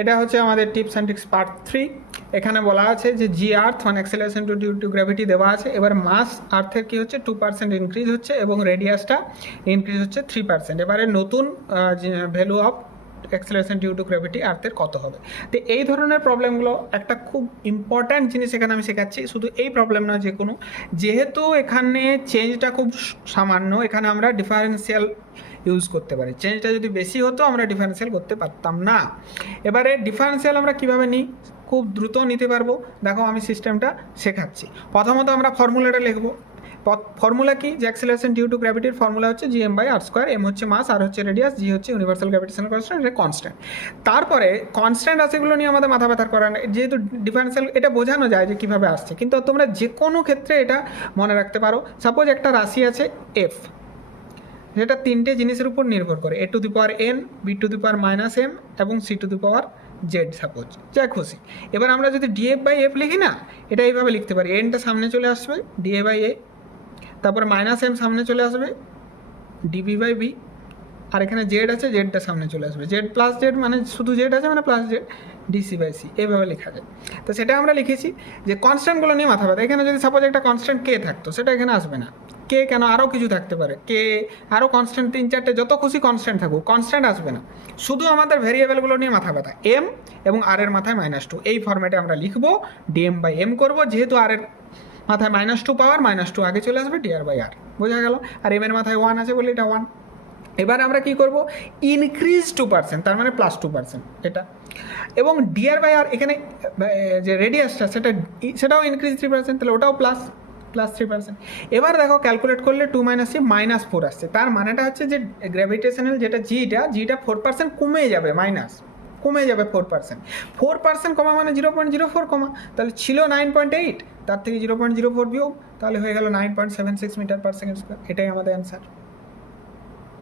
এটা হচ্ছে আমাদের টিপস অ্যান্ড ট্রিক্স পার্ট 3। এখানে বলা আছে যে জি আর্থ মানে অ্যাক্সেলারেশন ডিউ টু গ্র্যাভিটি দেওয়া আছে। এবার মাস আর্থের কী হচ্ছে 2% ইনক্রিজ হচ্ছে এবং রেডিয়াসটা ইনক্রিজ হচ্ছে 3%। এবারে নতুন value of acceleration due to gravity আর্থের কত হবে। তো এই ধরনের প্রবলেমগুলো একটা খুব ইম্পর্ট্যান্ট জিনিস এখানে আমি শেখাচ্ছি। শুধু এই প্রবলেম না, যে কোনো, যেহেতু এখানে চেঞ্জটা খুব সামান্য, এখানে আমরা ডিফারেন্সিয়াল ইউজ করতে পারি। চেঞ্জটা যদি বেশি হতো আমরা ডিফারেন্সিয়াল করতে পারতাম না। এবারে ডিফারেন্সিয়াল আমরা কীভাবে নিই, খুব দ্রুত নিতে পারবো। দেখো আমি সিস্টেমটা শেখাচ্ছি। প্রথমত আমরা ফর্মুলাটা লিখবো। ফর্মুলা কি, যে অ্যাক্সেলারেশন ডিউ টু গ্র্যাভিটির ফর্মুলা হচ্ছে GM by R square. M হচ্ছে মাস, আর হচ্ছে রেডিয়াস, জি হচ্ছে ইউনিভার্সাল গ্র্যাভিটেশনাল কনস্ট্যান্ট, এটা কনস্ট্যান্ট। তারপরে কনস্ট্যান্ট রাশিগুলো নিয়ে আমাদের মাথা ব্যথার করার নেই, যেহেতু ডিফারেন্সিয়াল এটা বোঝানো যায় যে কীভাবে আসছে, কিন্তু তোমরা যে কোনো ক্ষেত্রে এটা মনে রাখতে পারো। সাপোজ একটা রাশি আছে এফ, যেটা তিনটে জিনিসের উপর নির্ভর করে, A to the power N, B to the power minus M এবং C to the power Z, suppose যা খুশি। এবার আমরা যদি ডিএফ বাই এফ লিখি না, এটা এইভাবে লিখতে পারি, এনটা সামনে চলে আসবে ডিএ বাই এ, তারপরে মাইনাস এম সামনে চলে আসবে ডিবি বাই বি, আর এখানে জেড আছে, জেডটা সামনে চলে আসবে জেড প্লাস জেড, মানে শুধু জেড আছে মানে plus Z, DC by C, এইভাবে লেখা যায়। তো সেটা আমরা লিখেছি যে কনস্ট্যান্টগুলো নিয়ে মাথা ব্যথা। এখানে যদি সাপোজ একটা কনস্ট্যান্ট কে থাকতো, সেটা এখানে আসবে না। কে কেন, আরও কিছু থাকতে পারে, কে আরও কনস্ট্যান্ট 3-4টে যত খুশি কনস্ট্যান্ট থাকুক, কনস্ট্যান্ট আসবে না। শুধু আমাদের ভেরিয়েবলগুলো নিয়ে মাথা ব্যথা, এম এবং আর এর মাথায় -2, এই ফর্ম্যাটে আমরা লিখবো। ডিএম বাই এম করবো, যেহেতু আর এর মাথায় -2 পাওয়ার, -2 আগে চলে আসবে ডিআর বাই আর, বোঝা গেল। আর এম এর মাথায় 1 আছে বলে এটা 1। এবার আমরা কি করব, ইনক্রিজ 2%, তার মানে +2% এটা। এবং ডিআর বাই আর এখানে যে রেডিয়াসটা সেটাও ইনক্রিজ 3%, তাহলে ওটাও +3%। এবার দেখো ক্যালকুলেট করলে 2 - c -4 আসছে। তার মানেটা হচ্ছে যে গ্র্যাভিটেশনাল যেটা জিটা 4% কমে যাবে, কমে যাবে 4%। কমা মানে 0.04 কমা, তাহলে ছিল 9.8, তার থেকে 0.04 বিয়োগ, তাহলে হয়ে গেল 9.76 মিটার পার সেকেন্ড স্কোয়ার। এটাই আমাদের অ্যান্সার।